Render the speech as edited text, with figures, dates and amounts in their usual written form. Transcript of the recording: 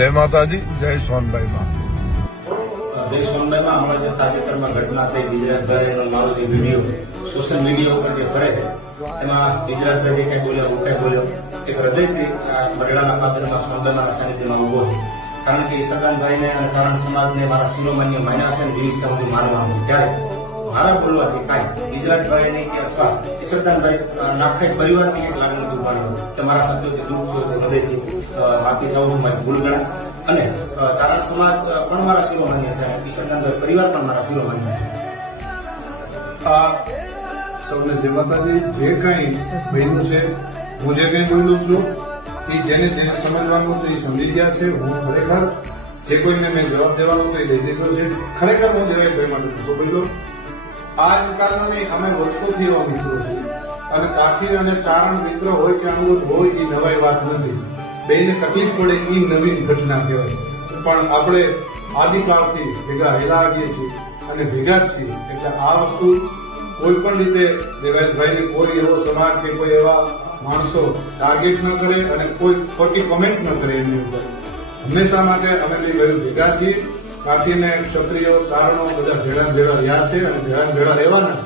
જય માતાજી, જય સોનભાઈ માં. જય સોનભાઈમાં હમણાં જે તાજેતરમાં ઘટના થઈ ગુજરાતભાઈનો મારો જે વિડીયો સોશિયલ મીડિયા ઉપર જે ફરે એમાં ગુજરાતભાઈ જે કઈ બોલ્યો હું કઈ બોલ્યો એક હૃદયથી બરડાના પાદરમાં સોનભાઈના સાનિધ્યમાં ઉભો છે. કારણ કે ઈસરદાનભાઈને અને કારણ સમાજને મારા શિરોમાન્ય માન્યા છે જીવિસ્તા સુધી માનવાનું ત્યારે મારા બોલવાથી કાંઈ ગુજરાતભાઈને કે અથવા ઈસરદાનભાઈ નાખે પરિવારની એક લાગણી દુભાણી કે મારા શબ્દોથી દુઃખ થયો તે હૃદયથી માફી ચાહું છું, મારી ભૂલ ગણાય. અને તારણ સમાજ પણ મારા શિરોમાન્ય છે, ઈસરદાનભાઈ પરિવાર પણ મારા શિરોમાન્ય છે. આ સૌને જય માતાજી. જે કંઈ બન્યું છે, હું જે કંઈ બોલું છું એ જેને જેને સમજવાનું હતું એ સમજી ગયા છે. હું ખરેખર જે કોઈને મેં જવાબ દેવાનો હતો એ દઈ દીધો છે. ખરેખર હું જયેશભાઈ માટે નહોતો બોલ્યો. આ જ કારણે અમે વર્ષોથી એવા મિત્રો છીએ અને કાઠી અને ચારણ મિત્રો હોય કે અનુભવ હોય એ નવાઈ વાત નથી. બેને તકલીફ પડે એ નવીન ઘટના કહેવાય. પણ આપણે આદિકાળથી ભેગા હેલા આવીએ છીએ અને ભેગા જ છીએ એટલે આ વસ્તુ કોઈ પણ રીતે દેવાયતભાઈને કોઈ એવો સમાજ કે કોઈ એવા માણસો ટાર્ગેટ ન કરે અને કોઈ ખોટી કોમેન્ટ ન કરે એમની ઉપર. હંમેશા માટે અમે બે ભાઈઓ ભેગા છીએ. કાઠીને ક્ષત્રિયો ચારણો બધા ભેળા રહ્યા છે અને ભેળા રહેવાના.